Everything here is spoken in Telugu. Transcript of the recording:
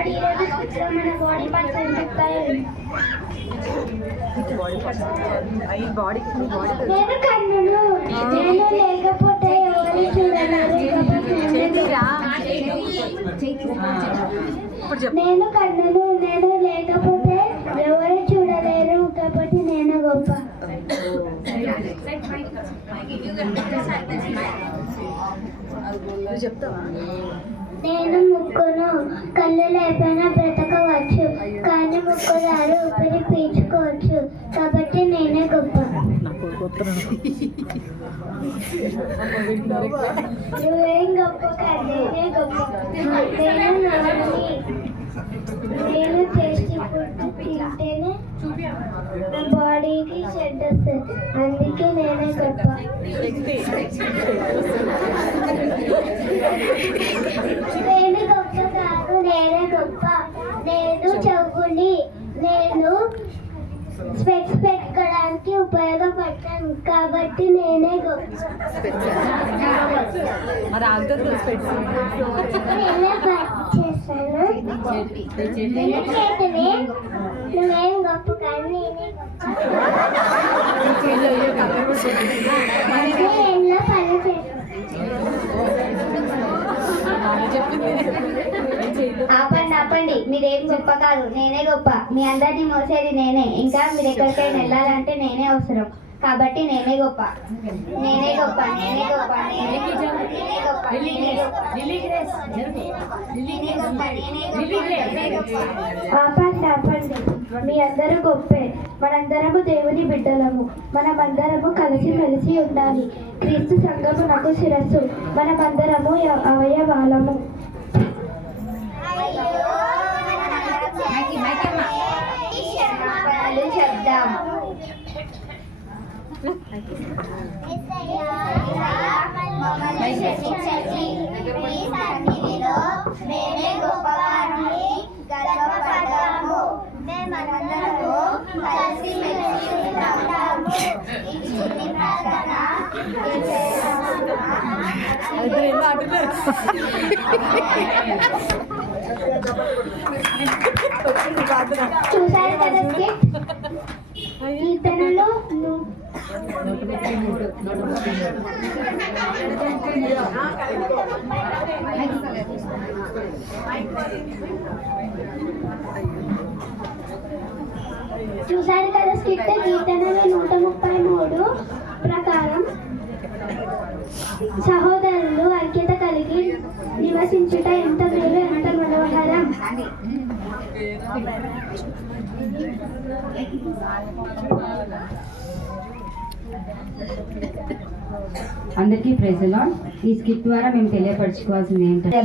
మన బాడీ పార్ట్స్ ఉంటాయి. నేను కన్నును, నేను లేకపోతే ఎవరు చూడలేరు. నేను కన్నును, నేను లేకపోతే ఎవరు చూడలేరు కాబట్టి నేను గొప్ప. చెప్తావా? నేను ముక్కును, కళ్ళు లేకపోయినా బ్రతకవచ్చు, కానీ ముక్కు ద్వారా ఊపిరి పీల్చుకోవచ్చు కాబట్టి నేనే గొప్ప. నువ్వేం గొప్ప కాదు, నేనే గొప్ప. నేను టేస్టీ ఫుడ్ తింటేనే నా బాడీకి చెడ్డ వస్తుంది, అందుకే నేనే గొప్ప. నేను గొప్ప కాదు, నేనే గొప్ప. నేను చెవుని, నేను స్పెక్స్ పెట్టుకోవడానికి ఉపయోగపడతాను కాబట్టి నేనే గొప్ప. నేనే చేస్తాను. చేతనే నువ్వేం గొప్ప కానీ నేనే గొప్ప. ఎన్నో పనులు ఆపండి ఆపండి, మీరేం గొప్ప కాదు, నేనే గొప్ప. మీ అందరినీ మోసేది నేనే, ఇంకా మీరు ఎక్కడికైనా వెళ్ళాలంటే నేనే అవసరం కాబట్టి నేనే గొప్ప. నేనే గొప్ప, నేనే గొప్ప, నేనే గొప్ప, నేనే గొప్ప, నేనే గొప్ప. ఆపండి ఆపండి, మీ అందరూ గొప్పే. మనందరము దేవుని బిడ్డలము, మనమందరము కలిసి మెలిసి ఉండాలి. క్రీస్తు సంఘము నాకు శిరస్సు, మనమందరము అవయవాలము. చెప్దాం. మేమే గొప్పవారిని గర్వపడ్డాము, మేమందరము కలిసి మెలిసి ఉంటాము. ఈ చిన్ని ప్రార్థన చూసారు కదా కీర్తనలో చూసారు కదా స్కిట్. కీర్తనలో 133 ప్రకారం సహోదరులు ఐక్యత కలిగి నివసించుట ఎంత మేలు, ఎంత మనోహరం. అందరికీ ప్రైజ్ ది లార్డ్. ఈ స్కిట్ ద్వారా మేము తెలియపరచుకోవాల్సింది ఏంటంటే